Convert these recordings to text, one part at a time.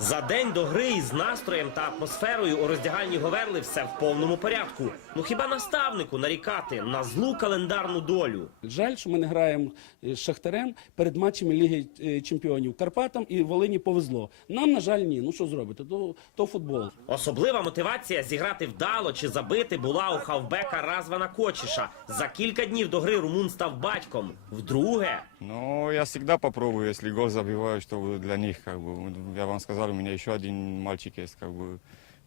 За день до гри із настроєм та атмосферою у роздягальні Говерли все в повному порядку. Ну хіба наставнику нарікати на злу календарну долю? Жаль, що ми не граємо з Шахтарем перед матчами Ліги е, Чемпіонів. Карпатам і Волині повезло. Нам, на жаль, ні. Ну що зробити? То, то футбол. Особлива мотивація зіграти вдало чи забити була у хавбека Развана Кочіша. За кілька днів до гри румун став батьком. Вдруге. Ну, я всегда попробую, если гол забиваю, чтобы для них, как бы, я вам сказал, у меня еще один мальчик есть, как бы,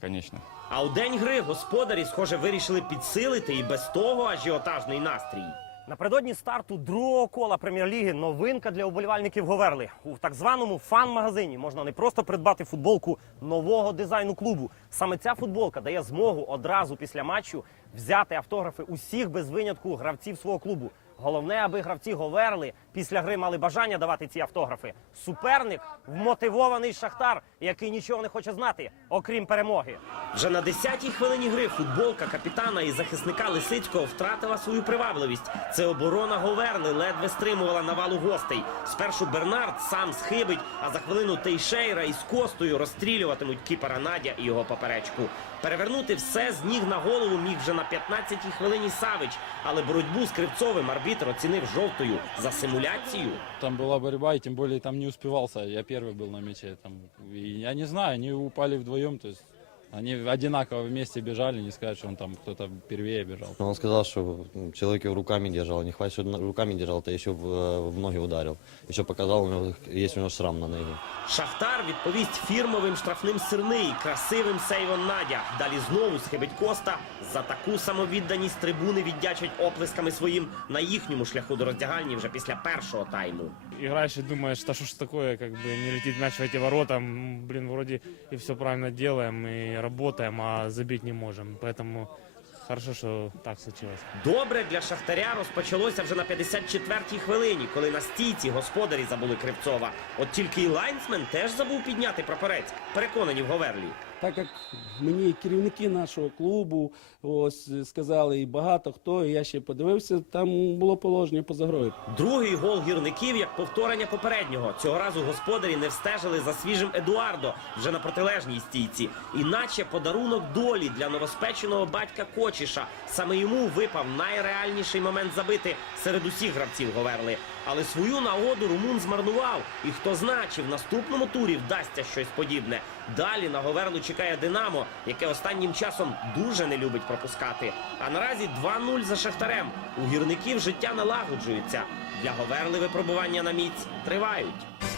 конечно. А у день гри господарі, схоже, вирішили підсилити і без того ажіотажний настрій. Напередодні старту другого кола прем'єр-ліги новинка для уболівальників Говерли. У так званому фан-магазині можна не просто придбати футболку нового дизайну клубу. Саме ця футболка дає змогу одразу після матчу взяти автографи усіх без винятку гравців свого клубу. Головне, аби гравці Говерли після гри мали бажання давати ці автографи. Суперник вмотивований шахтар, який нічого не хоче знати, окрім перемоги. Вже на 10-й хвилині гри футболка капітана і захисника Лисицького втратила свою привабливість. Це оборона Говерли ледве стримувала навалу гостей. Спершу Бернард сам схибить, а за хвилину Тейшейра із Костою розстрілюватимуть кіпера Надя і його поперечку. Перевернути все з ніг на голову міг вже на 15-й хвилині Савич, але боротьбу з Кривцовим арбітр оцінив жовтою за симуляцію. Там была борьба, и тем более там не успевался. Я первый был на мяче. Там, и я не знаю, они упали вдвоем, то есть они одинаково вместе бежали, не сказать, что он там кто-то первее бежал. Но Он сказал, что м, человек его руками держал. Не хватит, что на- руками держал, то еще в, э, в ноги ударил. Еще показал, у него, есть у него шрам на ноге. Шахтар відповість фірмовим штрафним сирний, красивим сейвом Надя. Далі знову схибить Коста. За таку самовідданість трибуни віддячать оплесками своїм на їхньому шляху до роздягальні вже після першого тайму. играешь и думаешь, да что ж такое, как бы не летит мяч в эти ворота, М, блин, вроде и все правильно делаем, и работаем, а забить не можем. Поэтому хорошо, что так случилось. Добре для Шахтаря розпочалося вже на 54-й хвилині, коли на стійці господарі забули Кривцова. От тільки і лайнсмен теж забув підняти прапорець, переконані в Говерлі. Так як мені керівники нашого клубу ось сказали, і багато хто, і я ще подивився, там було положення поза грою. Другий гол гірників як повторення попереднього. Цього разу господарі не встежили за свіжим Едуардо вже на протилежній стійці. Іначе подарунок долі для новоспеченого батька Кочіша. Саме йому випав найреальніший момент забити серед усіх гравців Говерли. Але свою нагоду румун змарнував. І хто зна, чи в наступному турі вдасться щось подібне. Далі на Говерлу чекає Динамо, яке останнім часом дуже не любить пропускати. А наразі 2-0 за Шахтарем. У гірників життя налагоджується. Для Говерли випробування на міць тривають.